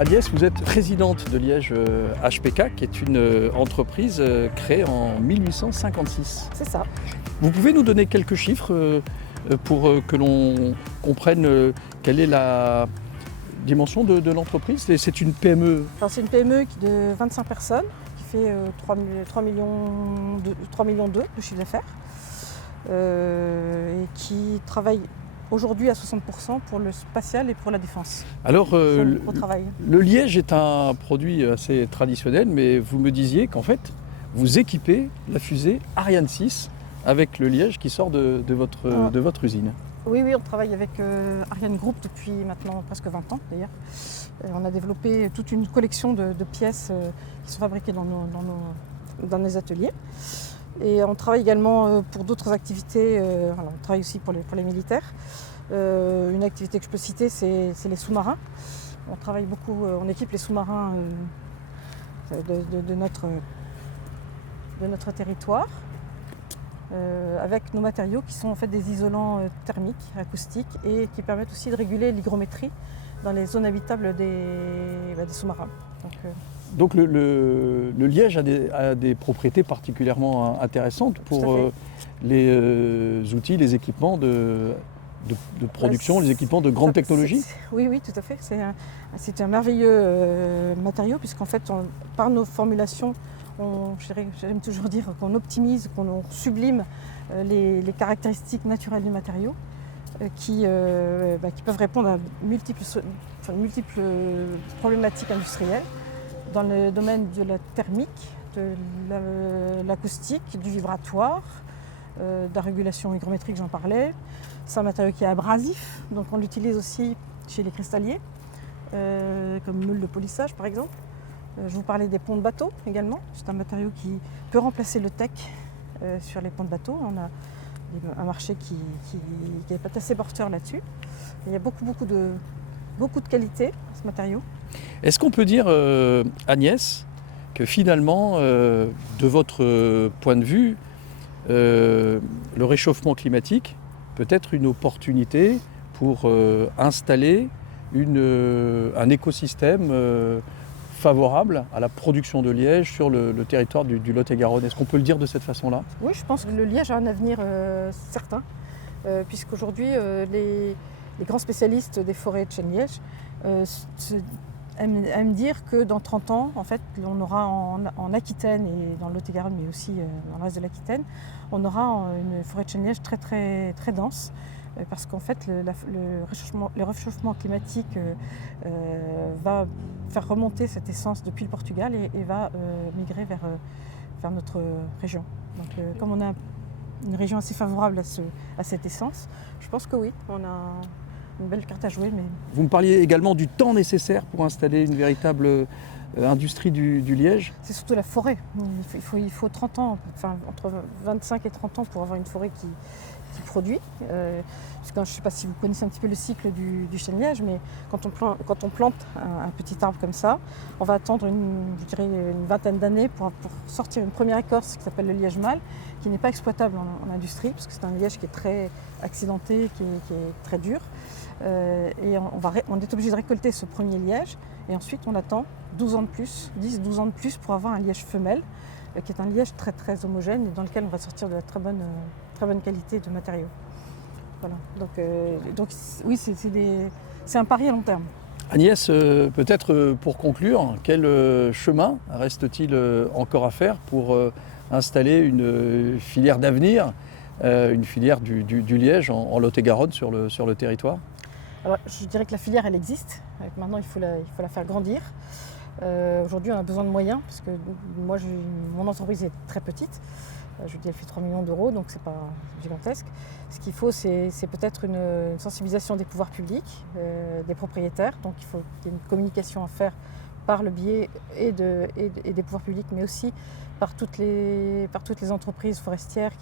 Agnès, vous êtes présidente de Liège HPK, qui est une entreprise créée en 1856. C'est ça. Vous pouvez nous donner quelques chiffres pour que l'on comprenne quelle est la dimension de l'entreprise? C'est une PME? Alors, c'est une PME de 25 personnes qui fait 3 millions de chiffre d'affaires et qui travaille aujourd'hui à 60% pour le spatial et pour la défense. Alors, Au travail. le liège est un produit assez traditionnel, mais vous me disiez qu'en fait, vous équipez la fusée Ariane 6 avec le liège qui sort de votre usine. Oui, on travaille avec Ariane Group depuis maintenant presque 20 ans d'ailleurs. On a développé toute une collection de pièces qui sont fabriquées dans nos ateliers. Et on travaille également pour d'autres activités, on travaille aussi pour les militaires. Une activité que je peux citer, c'est les sous-marins. On travaille beaucoup, on équipe les sous-marins de notre territoire avec nos matériaux qui sont en fait des isolants thermiques, acoustiques et qui permettent aussi de réguler l'hygrométrie dans les zones habitables des sous-marins. Donc le liège a des propriétés particulièrement intéressantes pour les outils, les équipements de production, les équipements de grande technologie? Oui, tout à fait. C'est un merveilleux matériau puisqu'en fait, par nos formulations, j'aime toujours dire qu'on optimise, qu'on sublime les caractéristiques naturelles du matériau qui peuvent répondre à multiples problématiques industrielles dans le domaine de la thermique, de l'acoustique, du vibratoire, de la régulation hygrométrique, j'en parlais. C'est un matériau qui est abrasif, donc on l'utilise aussi chez les cristalliers, comme meule de polissage par exemple. Je vous parlais des ponts de bateau également. C'est un matériau qui peut remplacer le teck sur les ponts de bateau. On a un marché qui est assez porteur là-dessus. Il y a beaucoup de qualité à ce matériau. Est-ce qu'on peut dire, Agnès, que finalement, de votre point de vue, le réchauffement climatique peut être une opportunité pour installer un écosystème favorable à la production de liège sur le territoire du Lot-et-Garonne? Est-ce qu'on peut le dire de cette façon-là? Oui, je pense que le liège a un avenir certain, puisqu'aujourd'hui, les grands spécialistes des forêts de chêne liège aiment dire que dans 30 ans, en fait, on aura en Aquitaine et dans le Lot-et-Garonne, mais aussi dans le reste de l'Aquitaine, on aura une forêt de chêne liège très, très, très dense. Parce qu'en fait, le réchauffement climatique va faire remonter cette essence depuis le Portugal et va migrer vers notre région. Donc, comme on a une région assez favorable à cette essence, je pense que oui, on a une belle carte à jouer. Mais... Vous me parliez également du temps nécessaire pour installer une véritable industrie du liège? C'est surtout la forêt. Il faut 30 ans, enfin entre 25 et 30 ans pour avoir une forêt qui produit. Je ne sais pas si vous connaissez un petit peu le cycle du chêne liège, mais quand on plante un petit arbre comme ça, on va attendre une vingtaine d'années pour sortir une première écorce qui s'appelle le liège mâle, qui n'est pas exploitable en industrie, parce que c'est un liège qui est très accidenté, qui est très dur. Et on est obligé de récolter ce premier liège, et ensuite on attend 10-12 ans de plus pour avoir un liège femelle, qui est un liège très très homogène et dans lequel on va sortir de la très bonne qualité de matériaux. Voilà. Donc oui, c'est un pari à long terme. Agnès, peut-être pour conclure, quel chemin reste-t-il encore à faire pour installer une filière d'avenir, une filière du liège en Lot-et-Garonne sur le territoire? Alors, je dirais que la filière, elle existe. Maintenant, il faut la faire grandir. Aujourd'hui, on a besoin de moyens, parce que mon entreprise est très petite. Je dis, elle fait 3 millions d'euros, donc c'est pas gigantesque. Ce qu'il faut, c'est peut-être une sensibilisation des pouvoirs publics, des propriétaires. Donc il y a une communication à faire par le biais et des pouvoirs publics, mais aussi par toutes les entreprises forestières,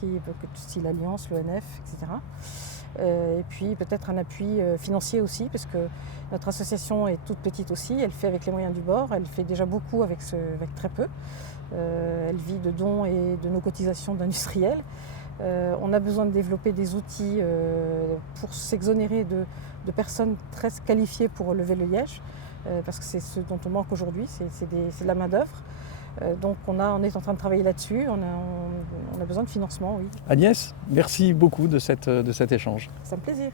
style Alliance, l'ONF, etc. Et puis peut-être un appui financier aussi, parce que notre association est toute petite aussi, elle fait avec les moyens du bord, elle fait déjà beaucoup avec très peu. Elle vit de dons et de nos cotisations d'industriels. On a besoin de développer des outils pour s'exonérer de personnes très qualifiées pour lever le liège. parce que c'est ce dont on manque aujourd'hui, c'est de la main-d'œuvre. Donc on est en train de travailler là-dessus, on a besoin de financement, oui. Agnès, merci beaucoup de cet échange. C'est un plaisir.